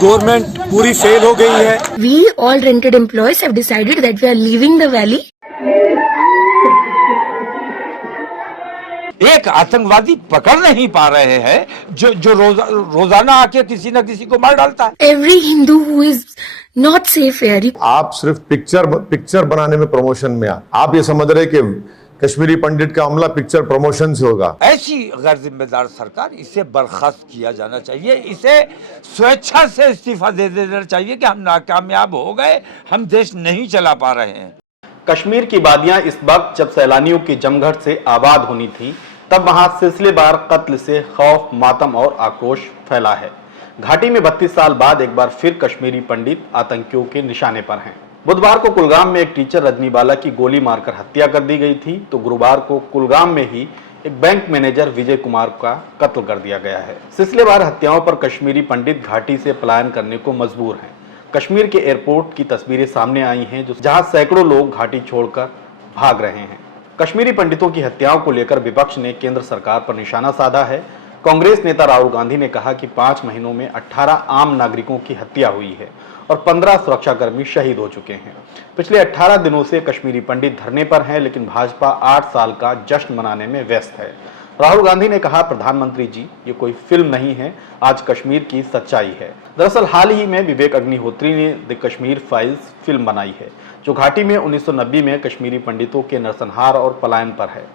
Government पूरी fail हो गई है। We all rented employees have decided that we are leaving the valley. एक आतंकवादी पकड़ नहीं पा रहे हैं जो रोजाना आके किसी न किसी को मार डालता है। Every Hindu who is not safe here. आप सिर्फ पिक्चर बनाने में प्रमोशन में आप ये समझ रहे कि कश्मीरी पंडित का हमला पिक्चर प्रमोशन से होगा। ऐसी गैर जिम्मेदार सरकार, इसे बर्खास्त किया जाना चाहिए, इसे स्वेच्छा से इस्तीफा दे देना चाहिए कि हम नाकामयाब हो गए, हम देश नहीं चला पा रहे हैं। कश्मीर की वादियां इस वक्त जब सैलानियों की जमघट से आबाद होनी थी, तब वहां सिलसिलेवार कत्ल से खौफ, मातम और आक्रोश फैला है। घाटी में 32 साल बाद एक बार फिर कश्मीरी पंडित आतंकियों के निशाने पर हैं। बुधवार को कुलगाम में एक टीचर रजनी बाला की गोली मारकर हत्या कर दी गई थी, तो गुरुवार को कुलगाम में ही एक बैंक मैनेजर विजय कुमार का कत्ल कर दिया गया है। सिलसिलेवार हत्याओं पर कश्मीरी पंडित घाटी से पलायन करने को मजबूर हैं। कश्मीर के एयरपोर्ट की तस्वीरें सामने आई हैं, जहां सैकड़ों लोग घाटी छोड़कर भाग रहे हैं। कश्मीरी पंडितों की हत्याओं को लेकर विपक्ष ने केंद्र सरकार पर निशाना साधा है। कांग्रेस नेता राहुल गांधी ने कहा कि 5 महीनों में 18 आम नागरिकों की हत्या हुई है और 15 सुरक्षाकर्मी शहीद हो चुके हैं। पिछले 18 दिनों से कश्मीरी पंडित धरने पर हैं, लेकिन भाजपा 8 साल का जश्न मनाने में व्यस्त है। राहुल गांधी ने कहा, प्रधानमंत्री जी, ये कोई फिल्म नहीं है, आज कश्मीर की सच्चाई है। दरअसल हाल ही में विवेक अग्निहोत्री ने द कश्मीर फाइल्स फिल्म बनाई है, जो घाटी में 1990 में कश्मीरी पंडितों के नरसंहार और पलायन पर है।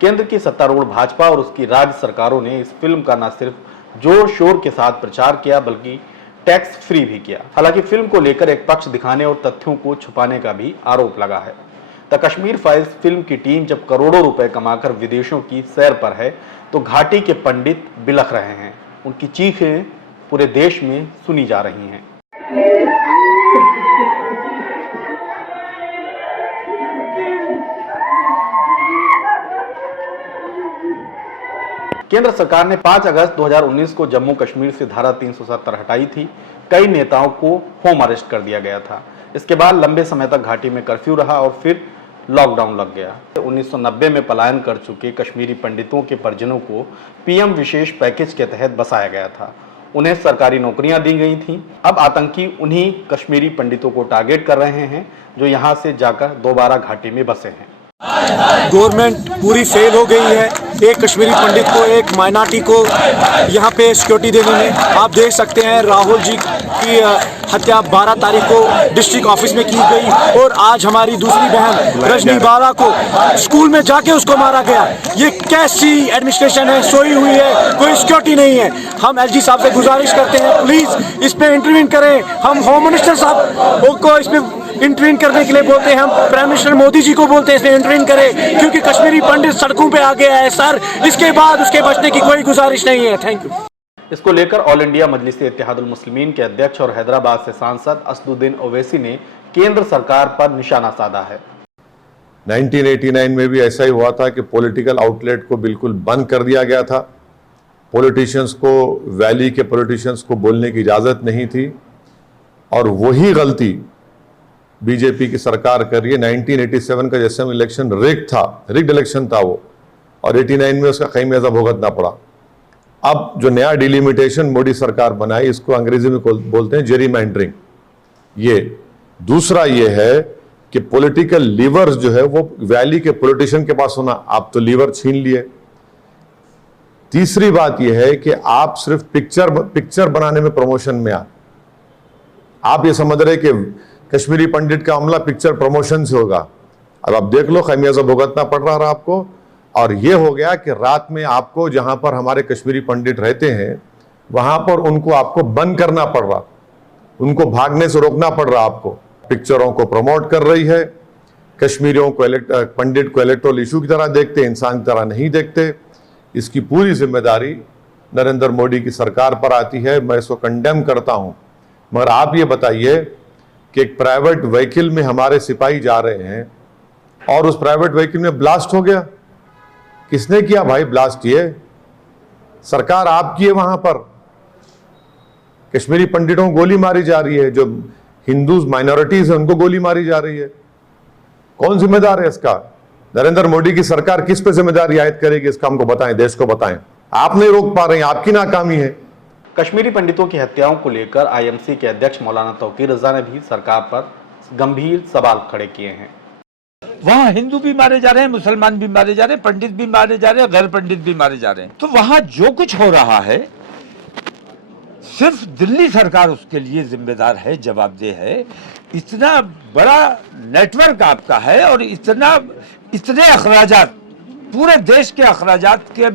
केंद्र की सत्तारूढ़ भाजपा और उसकी राज्य सरकारों ने इस फिल्म का न सिर्फ जोर शोर के साथ प्रचार किया, बल्कि टैक्स फ्री भी किया। हालांकि फिल्म को लेकर एक पक्ष दिखाने और तथ्यों को छुपाने का भी आरोप लगा है। द कश्मीर फाइल्स फिल्म की टीम जब करोड़ों रुपए कमाकर विदेशों की सैर पर है, तो घाटी के पंडित बिलख रहे हैं। उनकी चीखें पूरे देश में सुनी जा रही हैं। केंद्र सरकार ने 5 अगस्त 2019 को जम्मू कश्मीर से धारा 370 हटाई थी। कई नेताओं को होम अरेस्ट कर दिया गया था। इसके बाद लंबे समय तक घाटी में कर्फ्यू रहा और फिर लॉकडाउन लग गया। 1990 में पलायन कर चुके कश्मीरी पंडितों के परिजनों को पीएम विशेष पैकेज के तहत बसाया गया था। उन्हें सरकारी नौकरियां दी गई थीं। अब आतंकी उन्हीं कश्मीरी पंडितों को टारगेट कर रहे हैं, जो यहां से जाकर दोबारा घाटी में बसे हैं। गवर्नमेंट पूरी फेल हो गई है एक कश्मीरी पंडित को, एक माइनॉरिटी को यहाँ पे सिक्योरिटी देने में। आप देख सकते हैं राहुल जी की हत्या 12 तारीख को डिस्ट्रिक्ट ऑफिस में की गई और आज हमारी दूसरी बहन रजनी बाला को स्कूल में जाके उसको मारा गया। ये कैसी एडमिनिस्ट्रेशन है, सोई हुई है, कोई सिक्योरिटी नहीं है। हम एलजी साहब से गुजारिश करते हैं, प्लीज इस पे इंटरवीन करें। हम होम मिनिस्टर साहब को इस पे इंटरवीन करने के लिए बोलते हैं, हम प्राइम मिनिस्टर मोदी जी को बोलते हैं इसमें इंटरवीन करें, क्योंकि कश्मीरी पंडित सड़कों पे आ गया है सर। इसके बाद उसके बचने की कोई गुजारिश नहीं है। Thank you. इसको लेकर ऑल इंडिया मजलिस इत्तेहादुल मुस्लिमीन के अध्यक्ष और हैदराबाद से सांसद असदुद्दीन ओवैसी ने केंद्र सरकार पर निशाना साधा है। 1989 में भी ऐसा ही हुआ था कि पॉलिटिकल आउटलेट को बिल्कुल बंद कर दिया गया था। पॉलिटिशियंस को, वैली के पॉलिटिशियंस को बोलने की इजाजत नहीं थी और वही गलती बीजेपी की सरकार कर रही है। 1987 का जैसे इलेक्शन रिग्ड इलेक्शन था वो, और 89 में उसका खमीयाजा भुगतना पड़ा। अब जो नया डिलिमिटेशन मोदी सरकार बनाई, इसको अंग्रेजी में बोलते हैं जेरीमैंडरिंग। ये दूसरा ये है कि पॉलिटिकल लीवर्स जो है वो वैली के पॉलिटिशियन के पास होना, आप तो लीवर छीन लिए। तीसरी बात यह है कि आप सिर्फ पिक्चर बनाने में प्रमोशन में आप ये समझ रहे कि कश्मीरी पंडित का हमला पिक्चर प्रमोशन से होगा। अब आप देख लो, खमीयाजा भुगतना पड़ रहा है आपको। और ये हो गया कि रात में आपको, जहां पर हमारे कश्मीरी पंडित रहते हैं, वहां पर उनको आपको बंद करना पड़ रहा, उनको भागने से रोकना पड़ रहा। आपको पिक्चरों को प्रमोट कर रही है। कश्मीरियों को पंडित को इलेक्टोरल इशू की तरह देखते, इंसान की तरह नहीं देखते। इसकी पूरी जिम्मेदारी नरेंद्र मोदी की सरकार पर आती है। मैं इसको कंडेम करता हूं। मगर आप ये बताइए कि एक प्राइवेट व्हीकल में हमारे सिपाही जा रहे हैं और उस प्राइवेट व्हीकल में ब्लास्ट हो गया। किसने किया भाई ब्लास्ट? ये सरकार आपकी है। वहां पर कश्मीरी पंडितों को गोली मारी जा रही है, जो हिंदू माइनॉरिटीज है उनको गोली मारी जा रही है। कौन जिम्मेदार है इसका? नरेंद्र मोदी की सरकार किस पे जिम्मेदारी आयद करेगी इसका? हमको बताएं, देश को बताएं। आप नहीं रोक पा रहे हैं, आपकी नाकामी है। कश्मीरी पंडितों की हत्याओं को लेकर आईएमसी के अध्यक्ष मौलाना तौकीर रजा ने भी सरकार पर गंभीर सवाल खड़े किए हैं। वहाँ हिंदू भी मारे जा रहे हैं, मुसलमान भी मारे जा रहे हैं, पंडित भी मारे जा रहे हैं, गैर पंडित भी मारे जा रहे हैं। तो वहाँ जो कुछ हो रहा है सिर्फ दिल्ली सरकार उसके लिए जिम्मेदार है, जवाबदेह है। इतना बड़ा नेटवर्क आपका है और इतने अखराजात, पूरे देश के अखराजात के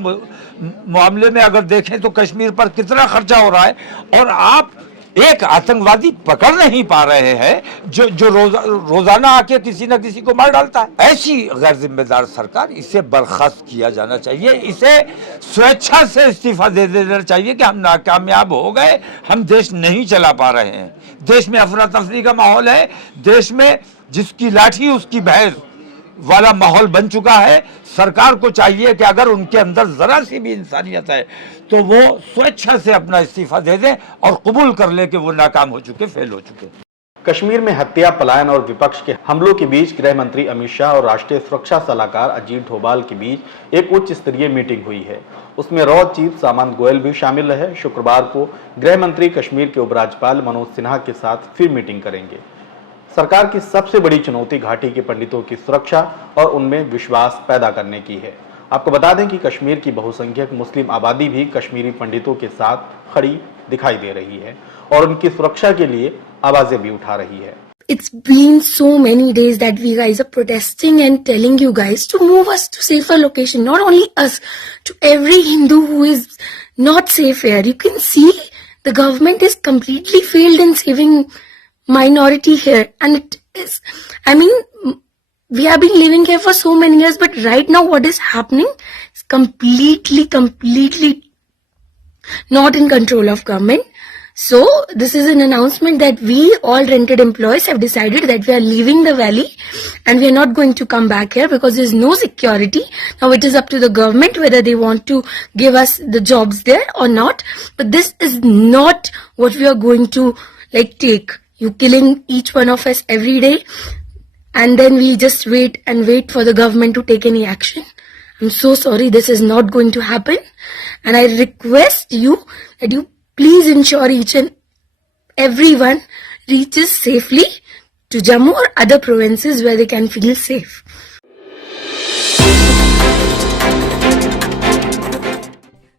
मामले में अगर देखें तो कश्मीर पर कितना खर्चा हो रहा है और आप एक आतंकवादी पकड़ नहीं पा रहे हैं जो रोजाना आके किसी न किसी को मार डालता है। ऐसी गैर जिम्मेदार सरकार, इसे बर्खास्त किया जाना चाहिए, इसे स्वेच्छा से इस्तीफा दे देना चाहिए कि हम नाकामयाब हो गए, हम देश नहीं चला पा रहे हैं। देश में अफरा तफरी का माहौल है, देश में जिसकी लाठी उसकी भैंस वाला माहौल बन चुका है। सरकार को चाहिए कि अगर उनके अंदर जरा सी भी इंसानियत है तो वो स्वेच्छा से अपना इस्तीफा दे दें और कबूल कर ले कि वो नाकाम हो चुके, फेल हो चुके। कश्मीर में हत्या, पलायन और विपक्ष के हमलों के बीच गृह मंत्री अमित शाह और राष्ट्रीय सुरक्षा सलाहकार अजीत डोभाल के बीच एक उच्च स्तरीय मीटिंग हुई है। उसमें रॉ चीफ सामंत गोयल भी शामिल रहे। शुक्रवार को गृह मंत्री कश्मीर के उपराज्यपाल मनोज सिन्हा के साथ फिर मीटिंग करेंगे। सरकार की सबसे बड़ी चुनौती घाटी के पंडितों की सुरक्षा और उनमें विश्वास पैदा करने की है। आपको बता दें कि कश्मीर की बहुसंख्यक मुस्लिम आबादी भी कश्मीरी पंडितों के साथ खड़ी दिखाई दे रही है और उनकी सुरक्षा के लिए आवाजें भी उठा रही है। It's been so many days that we guys are protesting and telling you guys to move us to safer location. Not only us, to every Hindu who is not safe here. You can see the government is completely failed in saving minority here, and it is, I mean, we have been living here for so many years, but right now what is happening is completely not in control of government. So this is an announcement that we all rented employees have decided that we are leaving the valley and we are not going to come back here because there is no security. Now it is up to the government whether they want to give us the jobs there or not, but this is not what we are going to take. You killing each one of us every day and then we just wait and wait for the government to take any action. I'm so sorry, this is not going to happen, and I request you that you please ensure each and everyone reaches safely to Jammu or other provinces where they can feel safe.